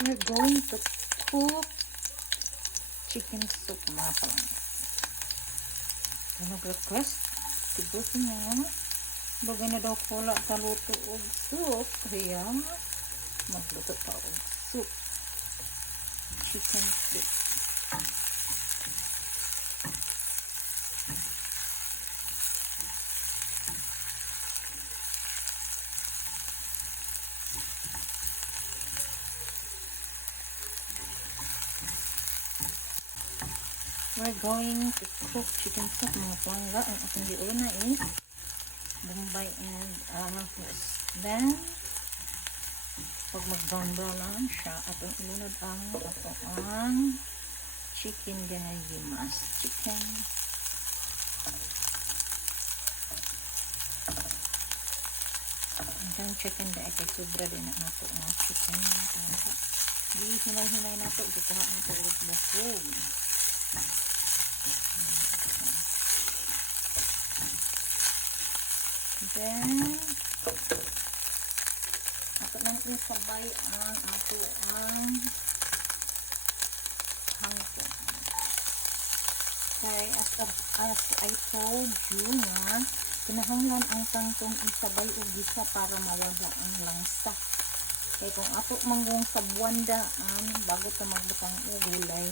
We're going to cook chicken soup mga palangga. Kaya nag-request si Buti niya. Bagay na daw ko wala sa luto og soup. Kaya magluto pa og soup. Chicken soup. We're going to cook chicken soup mga palangga. Ang ating diuna is Bombay and Angus. Then, pag mag-brown lang siya, atong ilunod ang chicken ganayimas. Chicken. Ang chicken dahil kay sobra din na nato ang chicken. Hinay-hinay nato. Ikuha nato ulit bukog. Then, ato nang isabay ang hangko. Kaya as I told you na, kinahanglan ang kangkong isabay o gisa para mawala ang langsa. Kaya kung ato manggong sa buwandaan, bago ta magbutang o gulay,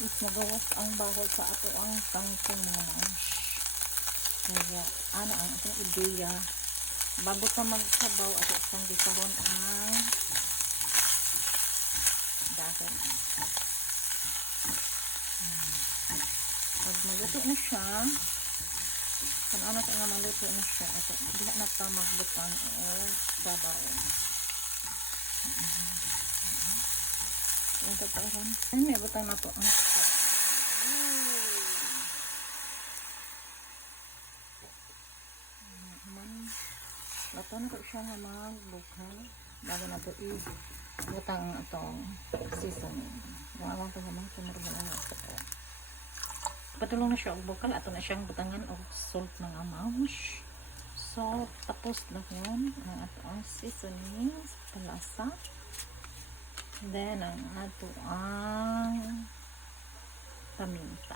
is magawas ang bahol sa ato ang kangkong mga manch. Kaya, ang atong ideya, bago ka magsabaw at isang gisahon ang dahon. Pag maluto na siya, kung ano ka nga maluto na siya, at hindi na ka magbutang o sabaw. Ito pa rin. May butang na to ang sabaw. Lato na ko siya nga magbukal bago na ito i-butang itong seasoning. Mga ito naman sumurgal na ito. Patulong na siya og bukal. Ato na siyang butangan og salt ng amash. So, tapos na yun ang ato ang seasoning palasa. Then, ang ato ang paminta.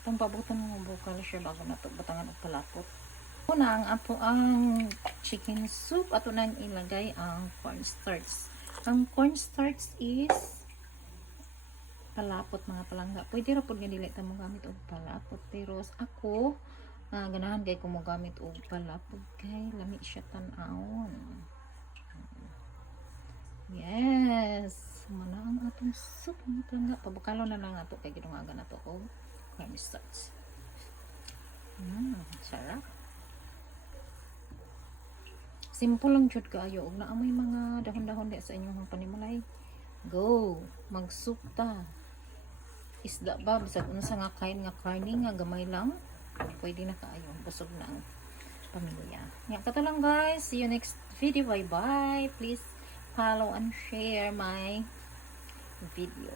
Itong pabutan mo bukal siya bago na ito butangan og palapot. Una, ang ato ang chicken soup, ato nang ilagay ang cornstarch. Ang cornstarch is palapot mga palangga. Pwede ra pud nga dili ta mo gamit og palapot, pero ako ganahan kay ko mo gamit og palapot kay lami siya tan-awon. Yes, mana ang atong soup mga palangga. Pabukalon na lang ato kay gidungagan nato og cornstarch. Sarap. Simple lang jud kaayo ug naa may mga dahon-dahon di sa inyong panimulay. Go, mag-soup ta. Isda ba bisag unsa nga kain nga karne nga gamay lang, pwede na kaayo, busog na ang pamilya. Nya kato lang guys, see you next video. Bye bye. Please follow and share my video.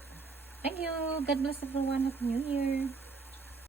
Thank you. God bless everyone. Happy New Year.